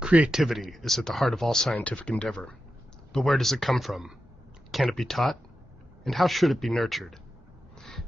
Creativity is at the heart of all scientific endeavor. But where does it come from? Can it be taught? And how should it be nurtured?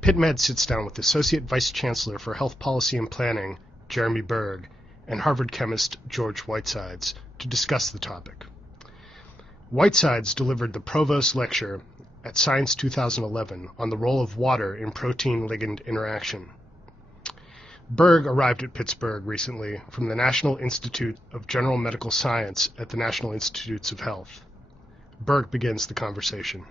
Pitt Med sits down with Associate Vice Chancellor for Health Policy and Planning, Jeremy Berg, and Harvard chemist George Whitesides to discuss the topic. Whitesides delivered the Provost Lecture at Science 2011 on the role of water in protein-ligand interaction. Berg arrived at Pittsburgh recently from the National Institute of General Medical Science at the National Institutes of Health. Berg begins the conversation.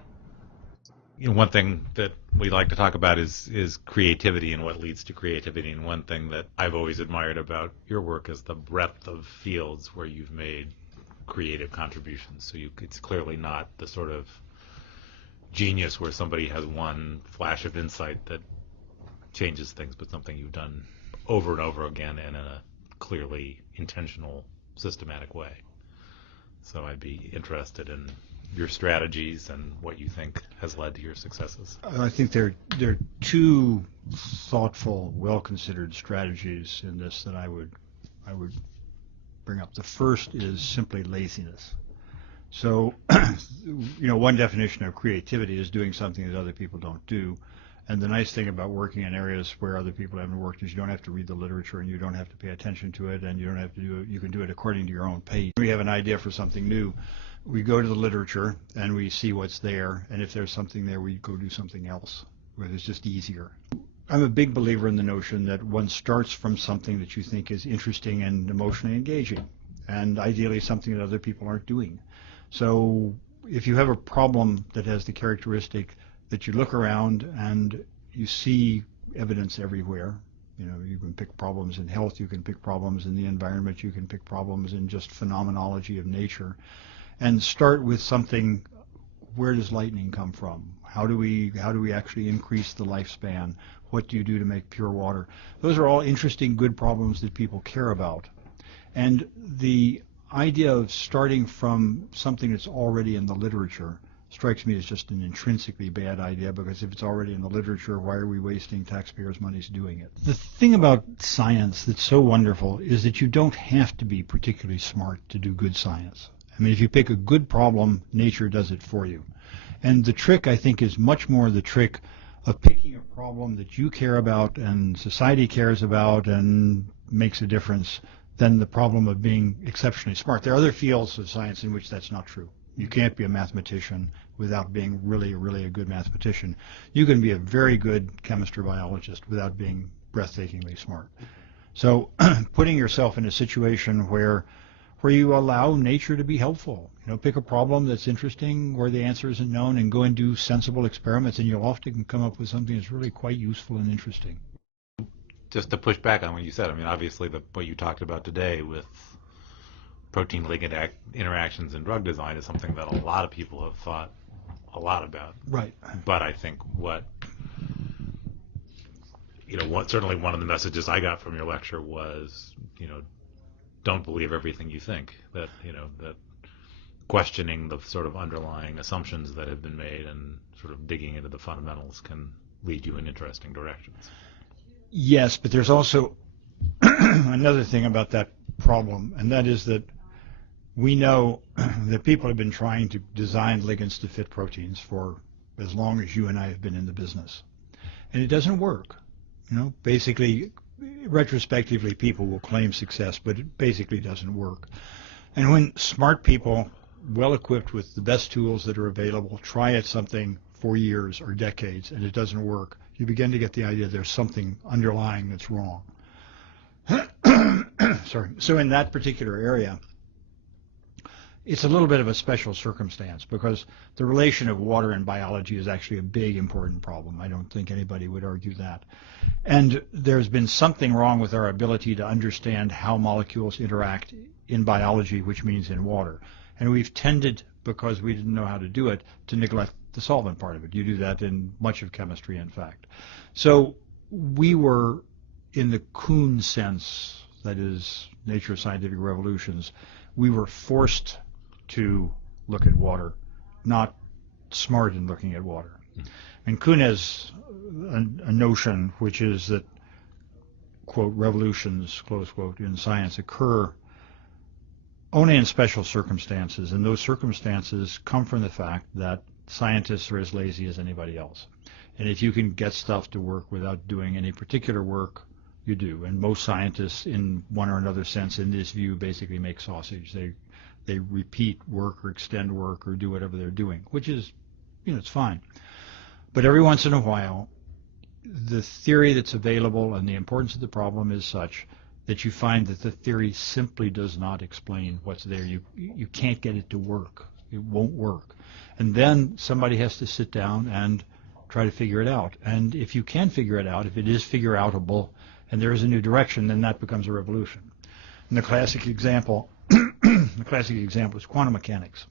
One thing that we like to talk about is creativity and what leads to creativity. And one thing that I've always admired about your work is the breadth of fields where you've made creative contributions. So it's clearly not the sort of genius where somebody has one flash of insight that changes things, but something you've done over and over again and in a clearly intentional, systematic way. So I'd be interested in your strategies and what you think has led to your successes. I think there are two thoughtful, well-considered strategies in this that I would bring up. The first is simply laziness. So, one definition of creativity is doing something that other people don't do. And the nice thing about working in areas where other people haven't worked is you don't have to read the literature and you don't have to pay attention to it and you don't have to do it. You can do it according to your own pace. We have an idea for something new. We go to the literature and we see what's there. And if there's something there, we go do something else where it's just easier. I'm a big believer in the notion that one starts from something that you think is interesting and emotionally engaging, and ideally something that other people aren't doing. So if you have a problem that has the characteristic that you look around and you see evidence everywhere. You can pick problems in health, you can pick problems in the environment, you can pick problems in just phenomenology of nature, and start with something. Where does lightning come from? How do we actually increase the lifespan? What do you do to make pure water? Those are all interesting, good problems that people care about. And the idea of starting from something that's already in the literature strikes me as just an intrinsically bad idea, because if it's already in the literature, why are we wasting taxpayers' monies doing it? The thing about science that's so wonderful is that you don't have to be particularly smart to do good science. I mean, if you pick a good problem, nature does it for you. And the trick, I think, is much more the trick of picking a problem that you care about and society cares about and makes a difference than the problem of being exceptionally smart. There are other fields of science in which that's not true. You can't be a mathematician without being really, really a good mathematician. You can be a very good chemist or biologist without being breathtakingly smart. So putting yourself in a situation where you allow nature to be helpful. Pick a problem that's interesting where the answer isn't known and go and do sensible experiments, and you'll often come up with something that's really quite useful and interesting. Just to push back on what you said, obviously what you talked about today with protein ligand interactions in drug design is something that a lot of people have thought a lot about. Right. But I think certainly one of the messages I got from your lecture was, don't believe everything you think. That questioning the sort of underlying assumptions that have been made and sort of digging into the fundamentals can lead you in interesting directions. Yes, but there's also another thing about that problem, and that is that we know that people have been trying to design ligands to fit proteins for as long as you and I have been in the business. And it doesn't work. Basically, retrospectively, people will claim success, but it basically doesn't work. And when smart people, well equipped with the best tools that are available, try at something for years or decades and it doesn't work, you begin to get the idea there's something underlying that's wrong. sorry. So in that particular area, it's a little bit of a special circumstance because the relation of water and biology is actually a big, important problem. I don't think anybody would argue that. And there's been something wrong with our ability to understand how molecules interact in biology, which means in water. And we've tended, because we didn't know how to do it, to neglect the solvent part of it. You do that in much of chemistry, in fact. So we were, in the Kuhn sense, that is, nature of scientific revolutions, we were forced to look at water, not smart in looking at water. And Kuhn has a notion, which is that, quote, revolutions, close quote, in science occur only in special circumstances, and those circumstances come from the fact that scientists are as lazy as anybody else. And if you can get stuff to work without doing any particular work, you do. And most scientists, in one or another sense, in this view, basically make sausage. They repeat work or extend work or do whatever they're doing, which is, it's fine. But every once in a while, the theory that's available and the importance of the problem is such that you find that the theory simply does not explain what's there. You can't get it to work. It won't work. And then somebody has to sit down and try to figure it out. And if you can figure it out, if it is figure-outable and there is a new direction, then that becomes a revolution. And the classic example is quantum mechanics,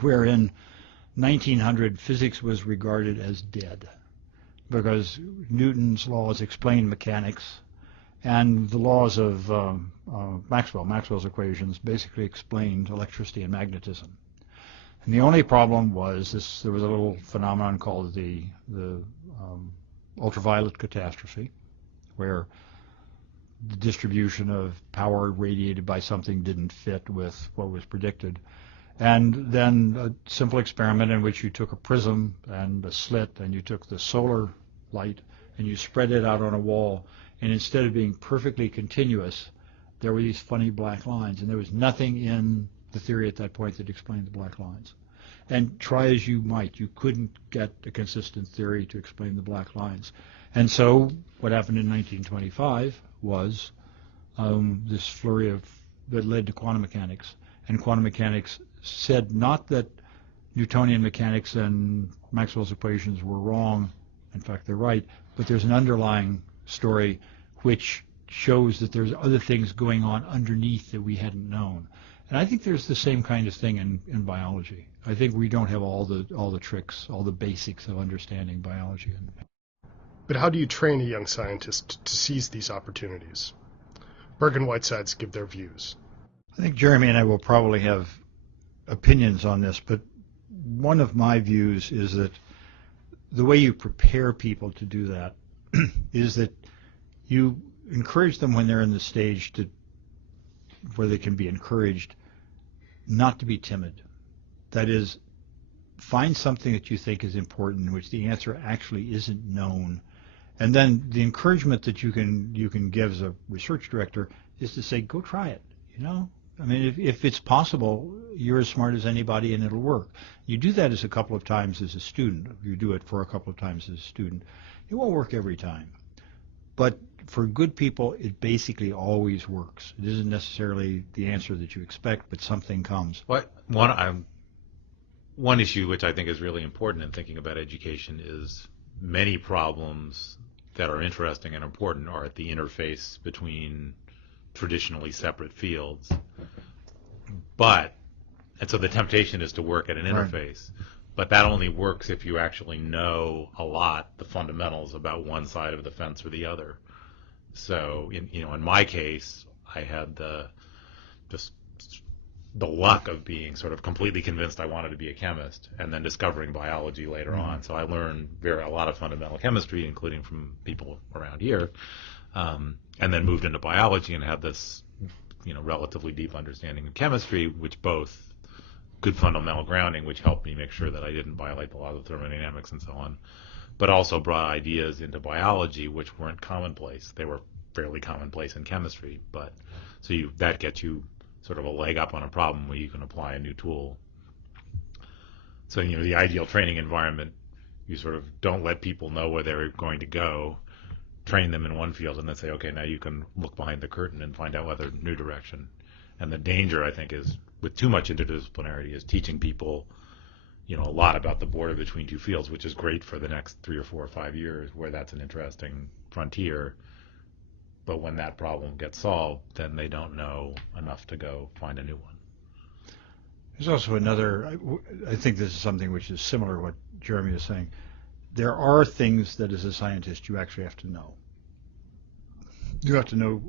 where in 1900 physics was regarded as dead because Newton's laws explained mechanics, and the laws of Maxwell's equations basically explained electricity and magnetism. And the only problem was there was a little phenomenon called the ultraviolet catastrophe, where the distribution of power radiated by something didn't fit with what was predicted. And then a simple experiment in which you took a prism and a slit and you took the solar light and you spread it out on a wall, and instead of being perfectly continuous, there were these funny black lines, and there was nothing in the theory at that point that explained the black lines. And try as you might, you couldn't get a consistent theory to explain the black lines. And so what happened in 1925 was this flurry that led to quantum mechanics. And quantum mechanics said not that Newtonian mechanics and Maxwell's equations were wrong, in fact they're right, but there's an underlying story which shows that there's other things going on underneath that we hadn't known. And I think there's the same kind of thing in biology. I think we don't have all the tricks, all the basics of understanding biology. But how do you train a young scientist to seize these opportunities? Berg and Whitesides give their views. I think Jeremy and I will probably have opinions on this, but one of my views is that the way you prepare people to do that is that you encourage them when they're in the stage where they can be encouraged not to be timid. That is, find something that you think is important in which the answer actually isn't known. And then the encouragement that you can give as a research director is to say, go try it. I mean, if it's possible, you're as smart as anybody and it'll work. You do that as a couple of times as a student. You do it for a couple of times as a student. It won't work every time. But for good people, it basically always works. It isn't necessarily the answer that you expect, but something comes. One issue which I think is really important in thinking about education is many problems that are interesting and important are at the interface between traditionally separate fields. And so the temptation is to work at an interface. Right. But that only works if you actually know a lot, the fundamentals about one side of the fence or the other. So, in my case, I had the luck of being sort of completely convinced I wanted to be a chemist, and then discovering biology later on. So I learned a lot of fundamental chemistry, including from people around here, and then moved into biology and had this, relatively deep understanding of chemistry, which both good fundamental grounding, which helped me make sure that I didn't violate the laws of thermodynamics and so on, but also brought ideas into biology which weren't commonplace. They were fairly commonplace in chemistry, but so that gets you sort of a leg up on a problem where you can apply a new tool. So, the ideal training environment, you sort of don't let people know where they're going to go. train them in one field and then say, okay, now you can look behind the curtain and find out whether new direction. And the danger, I think, is with too much interdisciplinarity is teaching people, a lot about the border between two fields, which is great for the next 3 or 4 or 5 years, where that's an interesting frontier. But when that problem gets solved, then they don't know enough to go find a new one. There's also another, I think this is something which is similar to what Jeremy is saying. There are things that as a scientist you actually have to know. You have to know,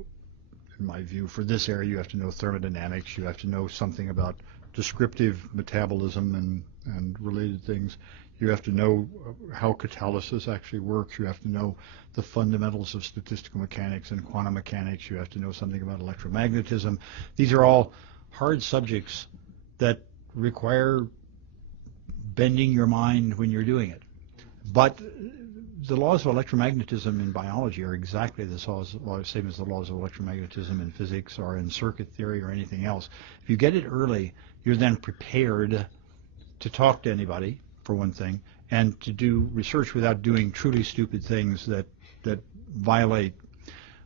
in my view, for this area, you have to know thermodynamics, you have to know something about descriptive metabolism and related things. You have to know how catalysis actually works. You have to know the fundamentals of statistical mechanics and quantum mechanics. You have to know something about electromagnetism. These are all hard subjects that require bending your mind when you're doing it. But the laws of electromagnetism in biology are exactly the same as the laws of electromagnetism in physics or in circuit theory or anything else. If you get it early, you're then prepared to talk to anybody, for one thing, and to do research without doing truly stupid things that violate.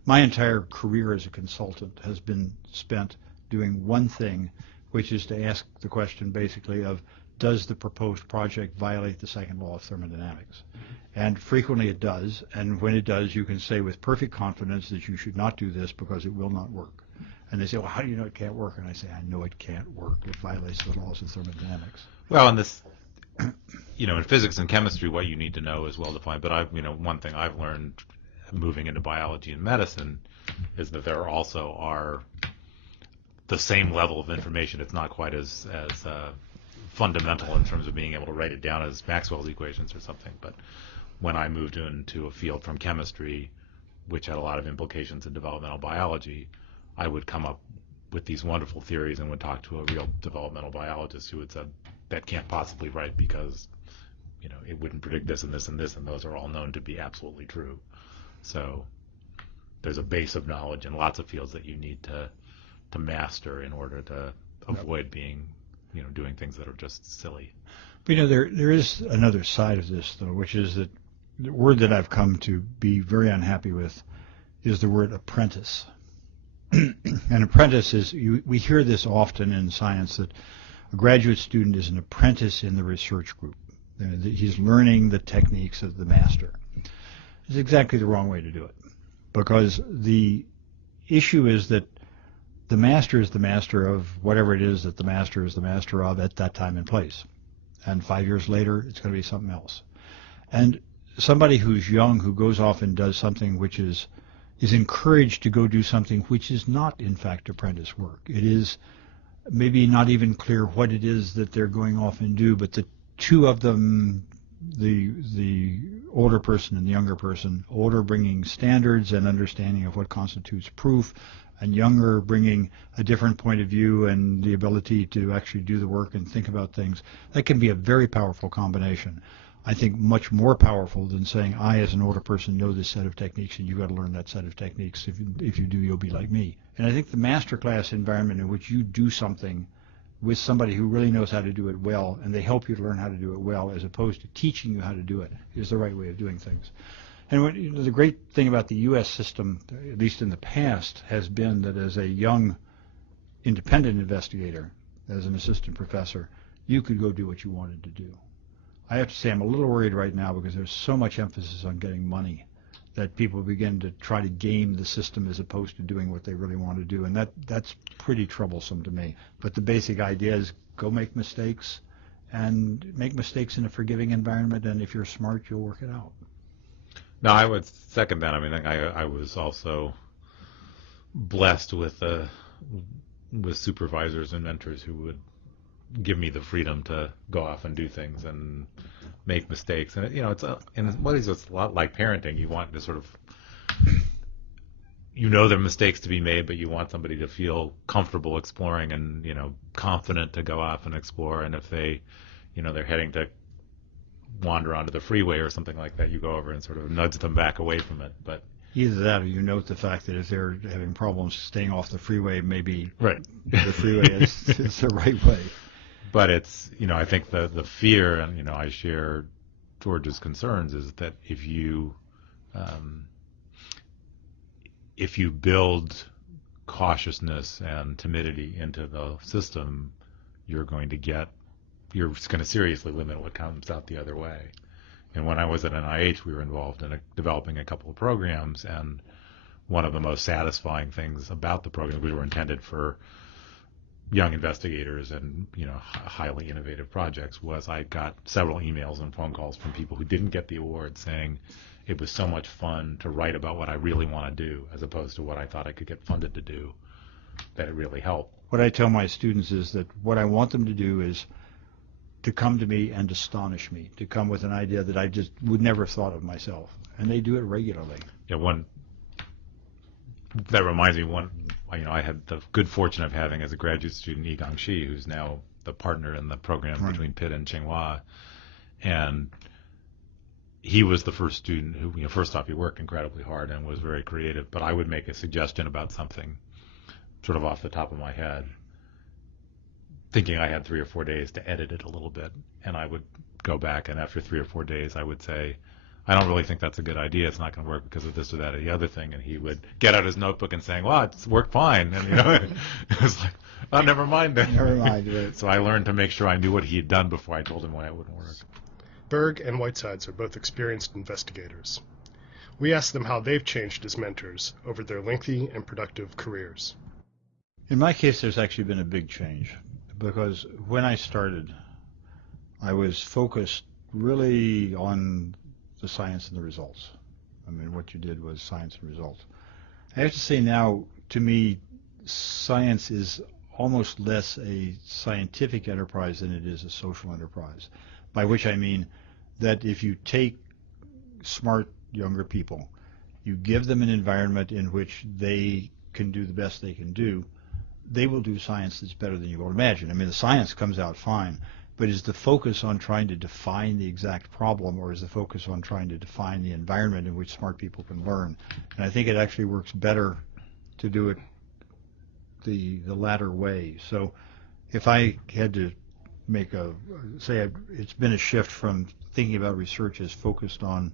My entire career as a consultant has been spent doing one thing, which is to ask the question basically of, does the proposed project violate the second law of thermodynamics? And frequently it does, and when it does, you can say with perfect confidence that you should not do this because it will not work. And they say, well, how do you know it can't work? And I say, I know it can't work. It violates the laws of thermodynamics. Well, in this, in physics and chemistry, what you need to know is well defined. But one thing I've learned moving into biology and medicine is that there also are the same level of information. It's not quite as fundamental in terms of being able to write it down as Maxwell's equations or something. But when I moved into a field from chemistry, which had a lot of implications in developmental biology, I would come up with these wonderful theories and would talk to a real developmental biologist who would say, that can't possibly be right because, it wouldn't predict this and this and this, and those are all known to be absolutely true. So there's a base of knowledge in lots of fields that you need to master in order to avoid being, doing things that are just silly. But there is another side of this, though, which is that the word that I've come to be very unhappy with is the word apprentice. An apprentice is, we hear this often in science, that a graduate student is an apprentice in the research group. He's learning the techniques of the master. It's exactly the wrong way to do it, because the issue is that the master is the master of whatever it is that the master is the master of at that time and place. And 5 years later, it's going to be something else. And somebody who's young, who goes off and does something which is encouraged to go do something which is not, in fact, apprentice work. It is maybe not even clear what it is that they're going off and do, but the two of them, the older person and the younger person, older bringing standards and understanding of what constitutes proof, and younger bringing a different point of view and the ability to actually do the work and think about things, that can be a very powerful combination. I think much more powerful than saying, I as an older person know this set of techniques and you've got to learn that set of techniques. If you do, you'll be like me. And I think the masterclass environment in which you do something with somebody who really knows how to do it well, and they help you to learn how to do it well, as opposed to teaching you how to do it, is the right way of doing things. And the great thing about the U.S. system, at least in the past, has been that as a young independent investigator, as an assistant professor, you could go do what you wanted to do. I have to say I'm a little worried right now because there's so much emphasis on getting money that people begin to try to game the system as opposed to doing what they really want to do, and that's pretty troublesome to me. But the basic idea is go make mistakes, and make mistakes in a forgiving environment, and if you're smart, you'll work it out. No, I would second that. I mean, I was also blessed with supervisors and mentors who would give me the freedom to go off and do things and make mistakes. And it's a lot like parenting. You want to sort of, there are mistakes to be made, but you want somebody to feel comfortable exploring and confident to go off and explore. And if they, they're heading to wander onto the freeway or something like that, you go over and sort of nudge them back away from it. But either that, or you note the fact that if they're having problems staying off the freeway, maybe right. The freeway is the right way. But it's, I think the fear, and, I share George's concerns, is that if you if you build cautiousness and timidity into the system, you're going to seriously limit what comes out the other way. And when I was at NIH, we were involved in developing a couple of programs, and one of the most satisfying things about the programs, which were intended for young investigators and highly innovative projects, was I got several emails and phone calls from people who didn't get the award saying it was so much fun to write about what I really want to do as opposed to what I thought I could get funded to do, that it really helped. What I tell my students is that what I want them to do is to come to me and astonish me, to come with an idea that I just would never have thought of myself. And they do it regularly. Yeah, that reminds me, I had the good fortune of having as a graduate student Yigong Shi, who's now the partner in the program between Pitt and Tsinghua. And he was the first student who, first off, he worked incredibly hard and was very creative, but I would make a suggestion about something sort of off the top of my head, thinking I had 3 or 4 days to edit it a little bit, and I would go back, and after 3 or 4 days I would say, I don't really think that's a good idea, it's not going to work because of this or that or the other thing, and he would get out his notebook and saying, well, it's worked fine, and it was like, oh, never mind then. Never mind. Right. So I learned to make sure I knew what he had done before I told him why it wouldn't work. Berg and Whitesides are both experienced investigators. We asked them how they've changed as mentors over their lengthy and productive careers. In my case, there's actually been a big change, because when I started, I was focused really on the science and the results. I mean, what you did was science and results. I have to say now, to me, science is almost less a scientific enterprise than it is a social enterprise, by which I mean that if you take smart younger people, you give them an environment in which they can do the best they can do, they will do science that's better than you will imagine. I mean, the science comes out fine, but is the focus on trying to define the exact problem, or is the focus on trying to define the environment in which smart people can learn? And I think it actually works better to do it the latter way. So if I had to it's been a shift from thinking about research as focused on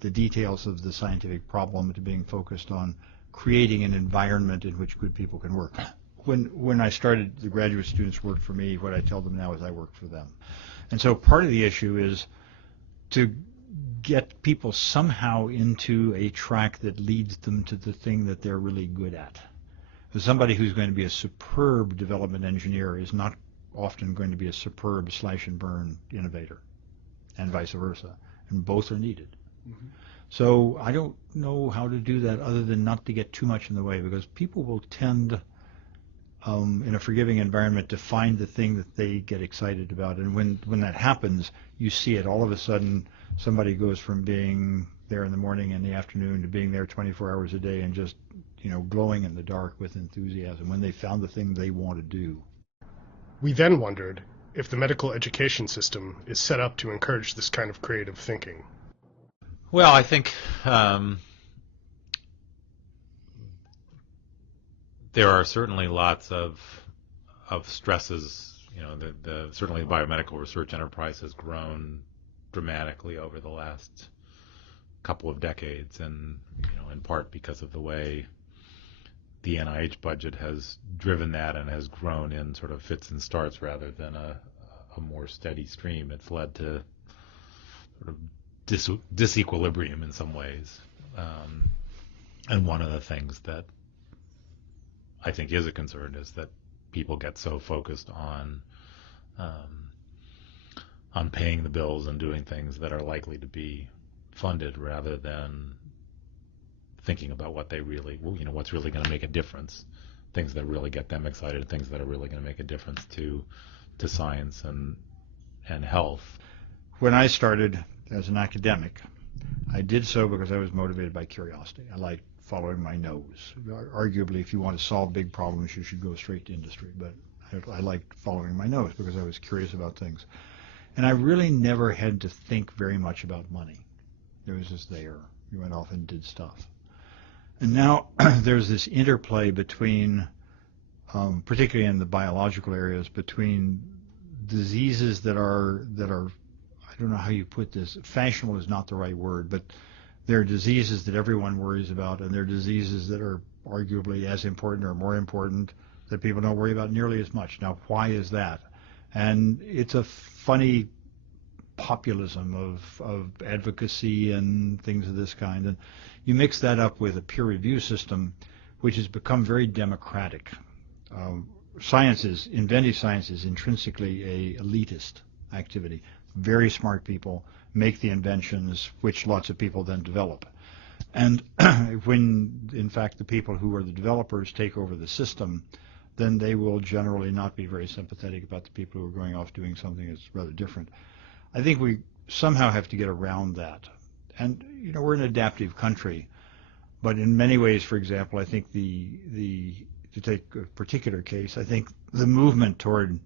the details of the scientific problem to being focused on creating an environment in which good people can work. When I started, the graduate students worked for me. What I tell them now is I work for them. And so part of the issue is to get people somehow into a track that leads them to the thing that they're really good at. So somebody who's going to be a superb development engineer is not often going to be a superb slash and burn innovator, and vice versa. And both are needed. Mm-hmm. So I don't know how to do that other than not to get too much in the way, because people will tend, in a forgiving environment, to find the thing that they get excited about. And when that happens, you see it. All of a sudden, somebody goes from being there in the morning and the afternoon to being there 24 hours a day and just, glowing in the dark with enthusiasm when they found the thing they want to do. We then wondered if the medical education system is set up to encourage this kind of creative thinking. Well, I think there are certainly lots of stresses. Certainly the biomedical research enterprise has grown dramatically over the last couple of decades, and in part because of the way the NIH budget has driven that and has grown in sort of fits and starts rather than a more steady stream. It's led to sort of disequilibrium in some ways. And one of the things that I think is a concern is that people get so focused on paying the bills and doing things that are likely to be funded rather than thinking about what they really, what's really going to make a difference, things that really get them excited, things that are really going to make a difference to science and health. When I started as an academic, I did so because I was motivated by curiosity. I liked following my nose. Arguably, if you want to solve big problems, you should go straight to industry, but I liked following my nose because I was curious about things. And I really never had to think very much about money. It was just there. You went off and did stuff. And now there's this interplay between, particularly in the biological areas, between diseases that are I don't know how you put this, fashionable is not the right word, but There are diseases that everyone worries about, and there are diseases that are arguably as important or more important that people don't worry about nearly as much. Now, why is that? And it's a funny populism of advocacy and things of this kind. And you mix that up with a peer review system, which has become very democratic. Inventive science is intrinsically a elitist activity. Very smart people make the inventions, which lots of people then develop. And when, in fact, the people who are the developers take over the system, then they will generally not be very sympathetic about the people who are going off doing something that's rather different. I think we somehow have to get around that. And, we're an adaptive country, but in many ways, for example, I think to take a particular case, I think the movement toward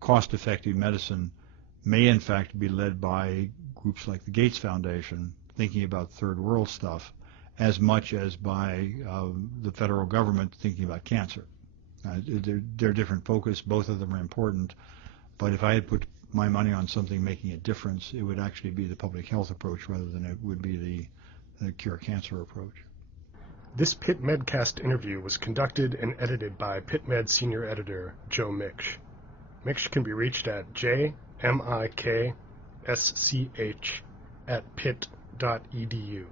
cost-effective medicine may in fact be led by groups like the Gates Foundation, thinking about third world stuff, as much as by the federal government thinking about cancer. They're different focus. Both of them are important. But if I had put my money on something making a difference, it would actually be the public health approach rather than it would be the cure cancer approach. This Pitt Medcast interview was conducted and edited by Pitt Med senior editor Joe Miksch. Miksch can be reached at jmiksch@pitt.edu.